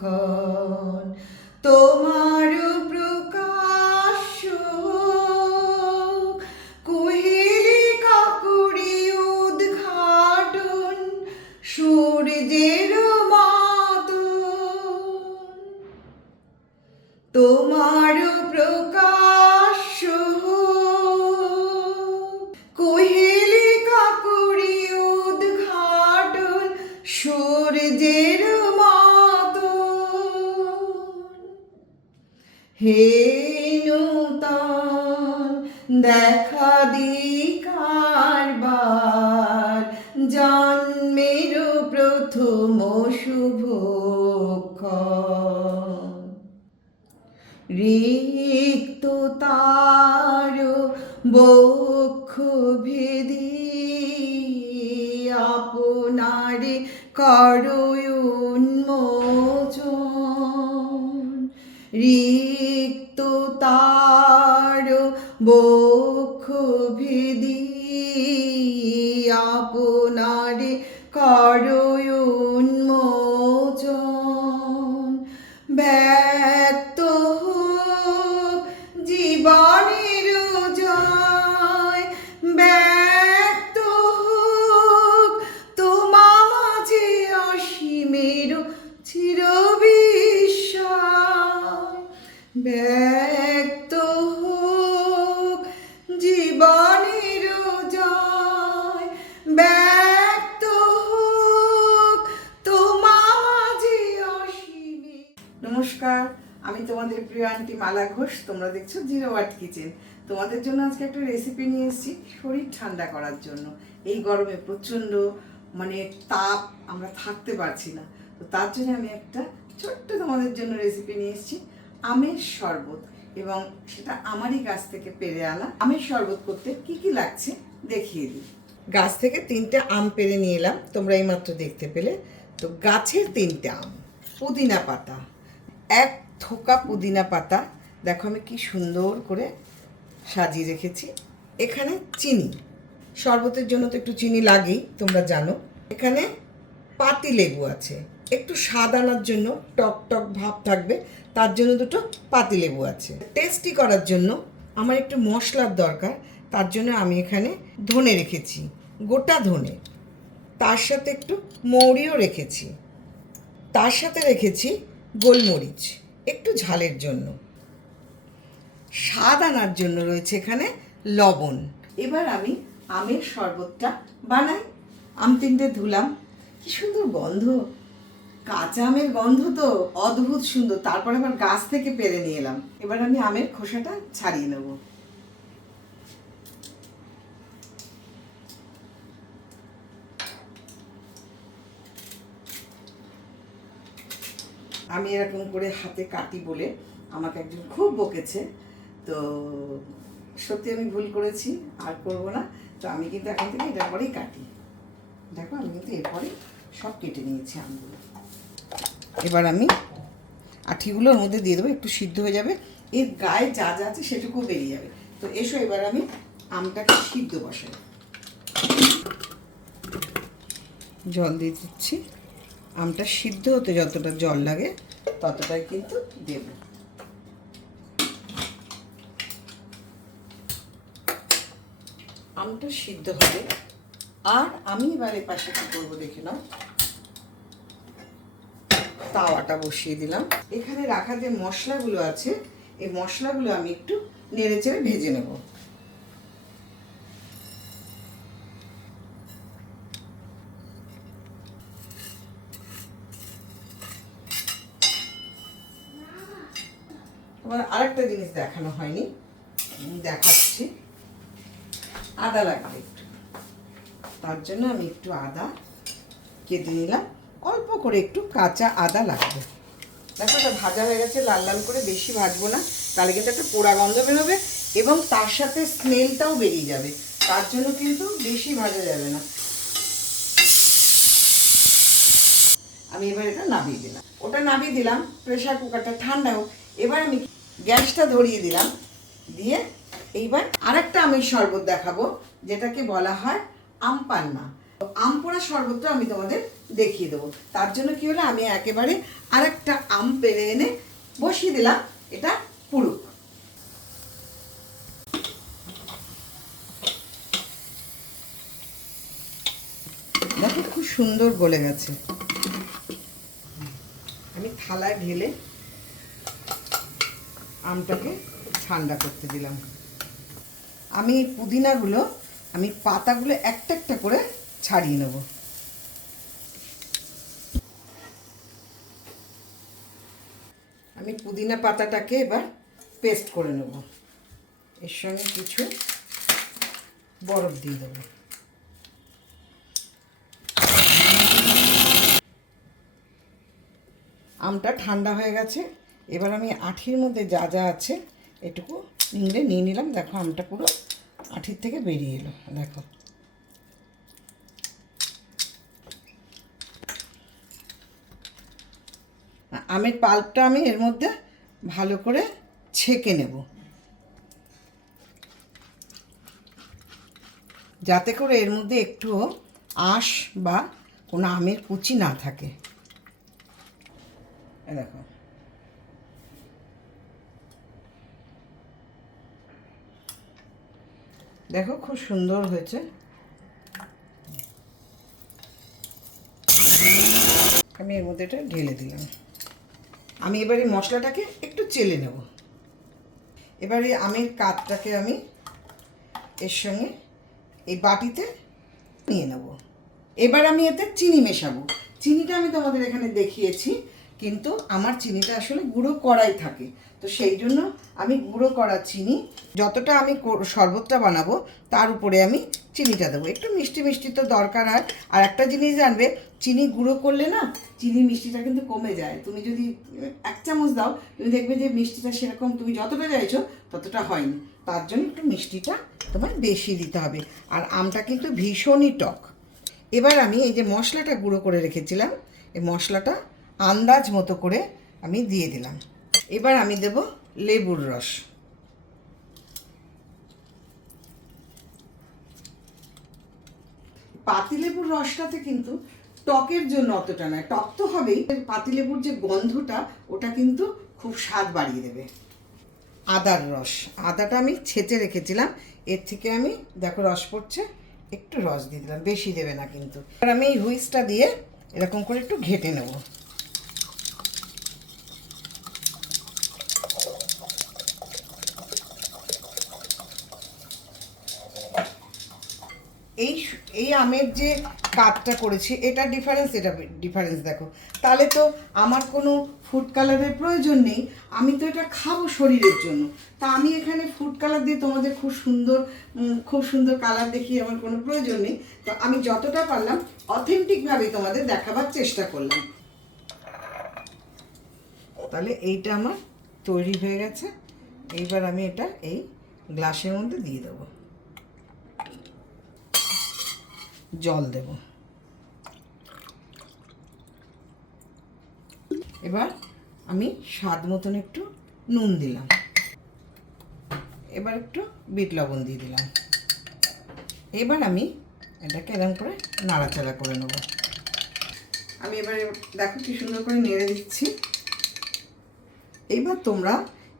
শুভক্ষণ তোমার প্রকাশ কুহেলি কাকুরি উদ্ঘাটন সূর্যের মাতন তোমার প্রকাশ কোহেলি কাকুরি উদ্ঘাটন সূর্যের হে নূতন দেখা দিকারবার জন্মের প্রথম শুভক্ষণ রিক্ত তার বক্ষ ভেদি আপনার করুন্মোচন রিক্ত বক্ষ মালা ঘোষ, তোমরা দেখছ জিরো ওয়াট কিচেন। তোমাদের জন্য আজকে একটা রেসিপি নিয়ে এসেছি, শরীর ঠান্ডা করার জন্য। এই গরমে প্রচণ্ড মানে তাপ আমরা থাকতে পারছি না। তো তার জন্য আমি একটা ছোট্ট তোমাদের জন্য রেসিপি নিয়ে এসেছি, আমের শরবত। এবং সেটা আমারই গাছ থেকে পেরে আনা। আমের শরবত করতে কি কি লাগছে দেখিয়ে দিই। গাছ থেকে তিনটে আম পেরে নিয়ে এলাম, তোমরা এইমাত্র দেখতে পেলে। তো গাছের তিনটে আম, পুদিনা পাতা, এক থোকা পুদিনা পাতা দেখো আমি কি সুন্দর করে সাজিয়ে রেখেছি। এখানে চিনি। শরবতের জন্য তো একটু চিনি লাগেই, তোমরা জানো। এখানে পাতি লেবু আছে। একটু স্বাদ আনার জন্য টক টক ভাব থাকবে, তার জন্য দুটো পাতি লেবু আছে। টেস্টি করার জন্য আমার একটু মশলার দরকার, তার জন্য আমি এখানে ধনে রেখেছি, গোটা ধনে। তার সাথে একটু মৌরিও রেখেছি। তার সাথে রেখেছি গোলমরিচ, একটু ঝালের জন্য। স্বাদ আনার জন্য রয়েছে এখানে লবণ। এবার আমি আমের শরবতটা বানাই। আম তিনটে ধুলাম। কি সুন্দর গন্ধ। কাঁচা আমের গন্ধ তো, অদ্ভুত সুন্দর। তারপর আবার গাছ থেকে পেরে নিয়ে এলাম। এবার আমি আমের খোসাটা ছাড়িয়ে নেব। আমি এরকম করে হাতে কাটি বলে আমাকে একজন খুব বকেছে। তো সত্যি আমি ভুল করেছি, আর করব না। তো আমি কিন্তু এখন থেকে এটার পরেই কাটি। দেখো, আমি কিন্তু এরপরেই সব কেটে নিয়েছি আমগুলো। এবার আমি আঠিগুলোর মধ্যে দিয়ে দেবো, একটু সিদ্ধ হয়ে যাবে। এর গায়ে যা যা আছে সেটুকু বেরিয়ে যাবে। তো এসো, এবার আমি আমটাকে সিদ্ধ বসাই। জল দিয়ে দিচ্ছি। আমটা সিদ্ধ হতে যতটা জল লাগে ততটাই কিন্তু দেব। আমটা সিদ্ধ হবে। আর আমি এবার পাশে কী করব দেখে নাও। তাওয়াটা বসিয়ে দিলাম। এখানে রাখা যে মশলাগুলো আছে, এই মশলাগুলো আমি একটু নেড়ে চেড়ে ভেজে নেব। আরেকটা জিনিস দেখানো হয়নি। দেখাচ্ছি। আদা লাগবে একটু। তার জন্য আমি একটু আদা কেটে নিলাম। অল্প করে একটু কাঁচা আদা লাগবে। দেখো এটা ভাজা হয়ে গেছে, লাল লাল করে বেশি ভাজবো না। তাহলে কিন্তু একটা পোড়া গন্ধ বেরোবে এবং তার সাথে স্মেলটাও বেরিয়ে যাবে। তার জন্য কিন্তু বেশি ভাজা যাবে না। আমি এবার এটা নামিয়ে দিলাম। ওটা নামিয়ে দিলাম প্রেশার কুকারটা ঠান্ডা হোক। এবার আমি গ্যাসটা ধরিয়ে দিলাম। দিয়ে এইবার আরেকটা আমি শরবত দেখাবো, যেটাকে বলা হয় আম পান্না আম পোড়া শরবতটা আমি তোমাদের দেখিয়ে দেবো। তার জন্য কি হলো, আমি একেবারে আরেকটা আম পেরে এনে বসিয়ে দিলাম, এটা পুরুক খুব সুন্দর গলে গেছে। আমি থালায় ঢেলে আমটাকে ঠান্ডা করতে দিলাম। আমি এই পুদিনাগুলো, আমি পাতাগুলো একটা একটা করে ছাড়িয়ে নেব। আমি পুদিনা পাতাটাকে এবার পেস্ট করে নেব। এর সঙ্গে কিছু বরফ দিয়ে দেবো। আমটা ঠান্ডা হয়ে গেছে। এবার আমি আঠির মধ্যে যা যা আছে, এটুকু নিংড়ে নিয়ে নিলাম। দেখো আমটা পুরো আঠির থেকে বেরিয়ে এলো। দেখো। আমের পাল্পটা আমি এর মধ্যে ভালো করে ছেঁকে নেব। যাতে করে এর মধ্যে একটুও আঁশ বা কোনো আমের কুচি না থাকে। দেখো। দেখো, খুব সুন্দর হয়েছে। আমি এর মধ্যে এটা ঢেলে দিলাম। আমি এবারে মশলাটাকে একটু চেলে নেব। এবারে আমের কাতটাকে আমি এর সঙ্গে এই বাটিতে নিয়ে নেব। এবার আমি এতে চিনি মেশাবো। চিনিটা আমি তোমাদের এখানে দেখিয়েছি। কিন্তু আমার চিনিটা আসলে গুঁড়ো করাই থাকে। তো সেই জন্য আমি গুঁড়ো করা চিনি, যতটা আমি শরবতটা বানাবো, তার উপরে আমি চিনিটা দেবো। একটু মিষ্টি মিষ্টি তো দরকার হয় আর একটা জিনিস জানবে, চিনি গুঁড়ো করলে না চিনি মিষ্টিটা কিন্তু কমে যায়। তুমি যদি, এক চামচ দাও, তুমি দেখবে যে মিষ্টিটা সেরকম তুমি যতটা চাইছো, ততটা হয়নি। তার জন্য একটু মিষ্টিটা তোমার বেশি দিতে হবে। আর আমটা কিন্তু ভীষণই টক। এবার আমি এই যে মশলাটা গুঁড়ো করে রেখেছিলাম, এই মশলাটা আন্দাজ মতো করে আমি দিয়ে দিলাম। এবার আমি দেব লেবুর রস। পাতিলেবুর রসটাতে কিন্তু টকের জন্য অতটা নয়, টক তো হবেই। পাতিলেবুর যে গন্ধটা, ওটা কিন্তু খুব স্বাদ বাড়িয়ে দেবে। আদার রস। আদাটা আমি ছেঁচে রেখেছিলাম। এর থেকে আমি, দেখো রস পড়ছে, একটু রস দিয়ে দিলাম। বেশি দেবে না কিন্তু। আর আমি এই হুইসটা দিয়ে এরকম করে একটু ঘেটে নেব। এই এই আমের যে কাঠটা করেছি, এটা ডিফারেন্স এটা ডিফারেন্স দেখো। তাহলে তো আমার কোনো ফুড কালারের প্রয়োজন নেই, আমি তো এটা খাব শরীরের জন্য। তা আমি এখানে ফুড কালার দিয়ে তোমাদের খুব সুন্দর খুব সুন্দর কালার দেখিয়ে আমার কোনো প্রয়োজন নেই। তো আমি যতটা পারলাম অথেন্টিকভাবে তোমাদের দেখাবার চেষ্টা করলাম। তাহলে এইটা আমার তৈরি হয়ে গেছে। এইবার আমি এটা এই গ্লাসের মধ্যে দিয়ে দেবো। জল দেব। এবার আমি স্বাদ মতন একটু নুন দিলাম। এবার একটু বিট লবণ দিয়ে দিলাম। এবার আমি এটাকে এরকম করে নাড়াচাড়া করে নেব। আমি এবারে দেখো কি সুন্দর করে নেড়ে দিচ্ছি। এইবার তোমরা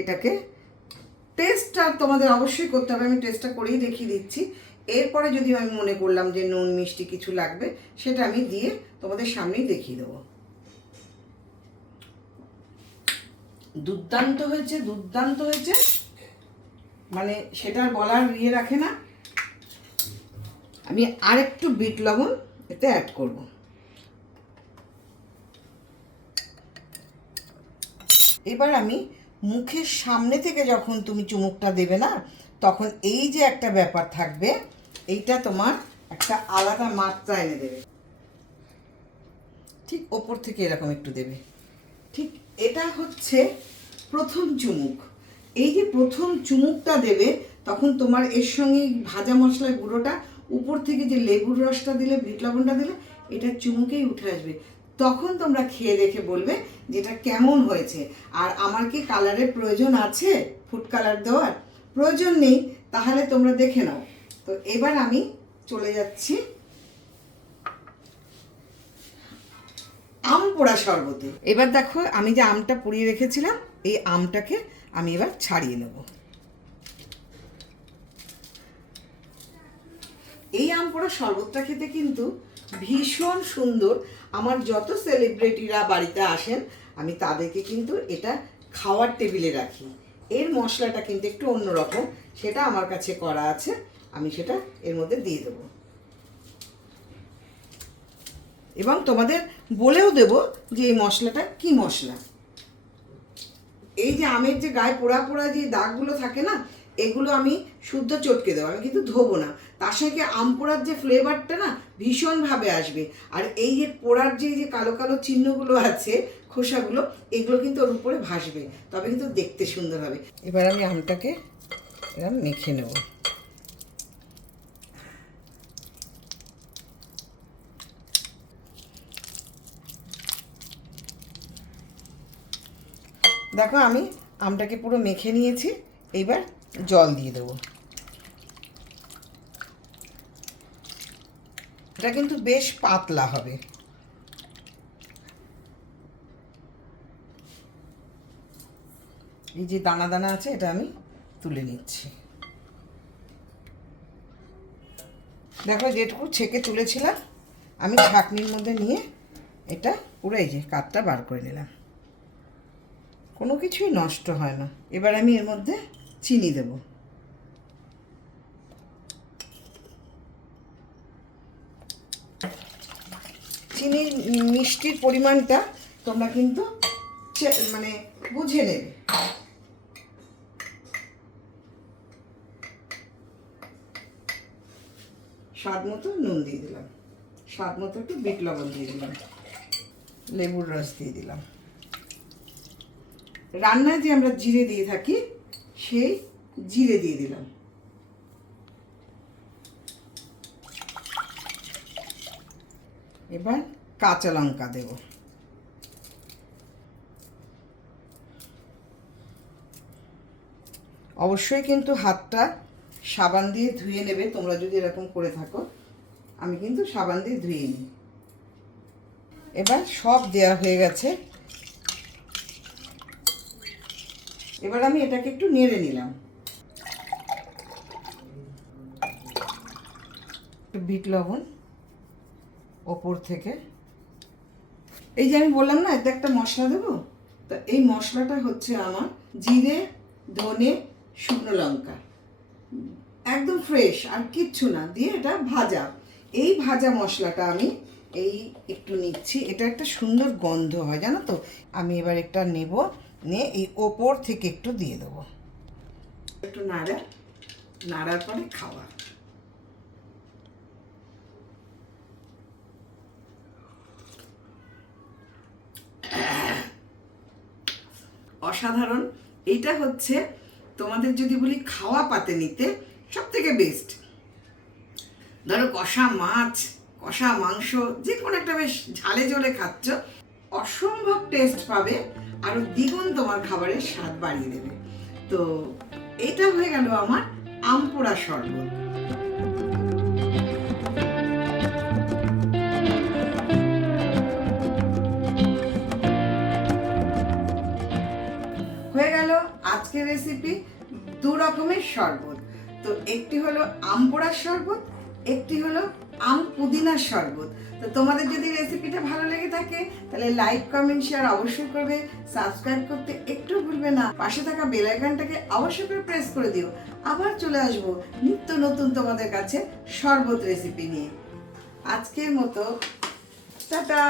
এটাকে টেস্টটা তোমাদের অবশ্যই করতে হবে। আমি টেস্টটা করেই দেখিয়ে দিচ্ছি। এরপরে যদি আমি মনে করলাম যে নুন, মিষ্টি কিছু লাগবে, সেটা আমি দিয়ে তোমাদের সামনেই দেখিয়ে দেবো। দুর্দান্ত হয়েছে দুর্দান্ত হয়েছে। মানে সেটার বলার ইয়ে রাখে না। আমি আরেকটু বিট লবণ এতে অ্যাড করব। এবার আমি মুখের সামনে থেকে যখন তুমি চুমুকটা দেবে না তখন এই যে একটা ব্যাপার থাকবে, এইটা তোমার একটা আলাদা মাত্রা এনে দেবে। ঠিক ওপর থেকে এরকম একটু দেবে। ঠিক এটা হচ্ছে প্রথম চুমুক। এই যে প্রথম চুমুকটা দেবে, তখন তোমার এর সঙ্গে ভাজা মশলার গুঁড়োটা, উপর থেকে যে লেবুর রসটা দিলে, বিট লবণটা দিলে, এটা চুমুকেই উঠে আসবে। তখন তোমরা খেয়ে দেখে বলবে যেটা কেমন হয়েছে। আর আমার কি কালারের প্রয়োজন আছে? ফুড কালার দেওয়ার? প্রয়োজন নেই, তাহলে তোমরা দেখে নাও। তো এবার আমি চলে যাচ্ছি। আম পোড়া শরবতে। এবার দেখো, আমি যে আমটা পুড়িয়ে রেখেছিলাম, এই আমটাকে আমি এবার ছাড়িয়ে নেব। এই আম পোড়া শরবতটা খেতে কিন্তু ভীষণ সুন্দর। আমার যত সেলিব্রিটিরা বাড়িতে আসেন, আমি তাদেরকে কিন্তু এটা খাওয়ার টেবিলে রাখি। এর মশলাটা কিন্তু একটু অন্যরকম, সেটা আমার কাছে করা আছে, আমি সেটা এর মধ্যে দিয়ে দেবো। এবং তোমাদের বলেও দেব যে এই মশলাটা কি মশলা। এই যে আমের যে গায়ে পোড়া পোড়া যে দাগগুলো থাকে না, এগুলো আমি শুদ্ধ চটকে দেবো, আমি কিন্তু ধোবো না। তার সঙ্গে আম পোড়ার যে ফ্লেভারটা না, ভীষণভাবে আসবে। আর এই যে পোড়ার যে যে কালো কালো চিহ্নগুলো আছে খোসাগুলো, এগুলো কিন্তু ওর উপরে ভাসবে। তবে কিন্তু দেখতে সুন্দর হবে। এবার আমি আমটাকে এরকম মেখে নেব। দেখো, আমি আমটাকে পুরো মেখে নিয়েছি। এইবার জল দিয়ে দেবো। এটা কিন্তু বেশ পাতলা হবে। এই যে দানা দানা আছে, এটা আমি তুলে নিচ্ছি। দেখো যেটুকু ছেঁকে তুলেছিলাম, আমি ঢাকনির মধ্যে নিয়ে এটা পুরো এই যে কাতটা বার করে নিলাম। কোনো কিছুই নষ্ট হয় না। এবার আমি এর মধ্যে চিনি দেব। চিনির মিষ্টির পরিমাণটা তোমরা কিন্তু মানে বুঝে নেবে। স্বাদ মতো নুন দিয়ে দিলাম। স্বাদ মতো একটু বিট লবণ দিয়ে দিলাম। লেবুর রস দিয়ে দিলাম। রান্নায় যে আমরা জিরে দিয়ে থাকি, সেই জিরে দিয়ে দিলাম। এবার কাঁচা লঙ্কা দেব। অবশ্যই কিন্তু হাতটা সাবান দিয়ে ধুয়ে নেবে, তোমরা যদি এরকম করে থাকো। আমি কিন্তু সাবান দিয়ে ধুয়ে নিই। এবার সব দেয়া হয়ে গেছে। এবার আমি এটাকে একটু নেড়ে নিলাম। বিট লবণ ওপর থেকে। এই যে আমি বললাম না, এতে একটা মশলা দেবো? তো এই মশলাটা হচ্ছে আমার জিরে, ধনে, শুকনো লঙ্কা। একদম ফ্রেশ আর কিচ্ছু না, দিয়ে এটা ভাজা। এই ভাজা মশলাটা আমি এই একটু নিচ্ছি। এটা একটা সুন্দর গন্ধ হয়, জানো তো? আমি এবার একটা নেব, নিয়ে এই ওপর থেকে একটু দিয়ে দেবো। একটু নাড়া, নাড়ার পরে খাওয়া। অসাধারণ। এইটা হচ্ছে তোমাদের যদি বলি খাওয়া পাতে নিতে সব থেকে বেস্ট ধরো কষা মাছ, কষা মাংস যে কোনো একটা বেশ ঝালে জলে খাচ্ছ, অসম্ভব টেস্ট পাবে আরও দ্বিগুণ তোমার খাবারের স্বাদ বাড়িয়ে দেবে। তো এটা হয়ে গেল আমার আমপোড়া শরবত। হয়ে গেল আজকের রেসিপি দু রকমের শরবত। তো একটি হলো আম পোড়ার শরবত, একটি হলো আম পুদিনার শরবত। তো তোমাদের যদি রেসিপিটা ভালো লেগে থাকে, তাহলে লাইক কমেন্ট শেয়ার অবশ্যই করবে। সাবস্ক্রাইব করতে একটু ভুলবে না। পাশে থাকা বেল আইকনটাকে অবশ্যই করে প্রেস করে দিও। আবার চলে আসব নিত্য নতুন তোমাদের কাছে শরবত রেসিপি নিয়ে। আজকের মতো, টাটা!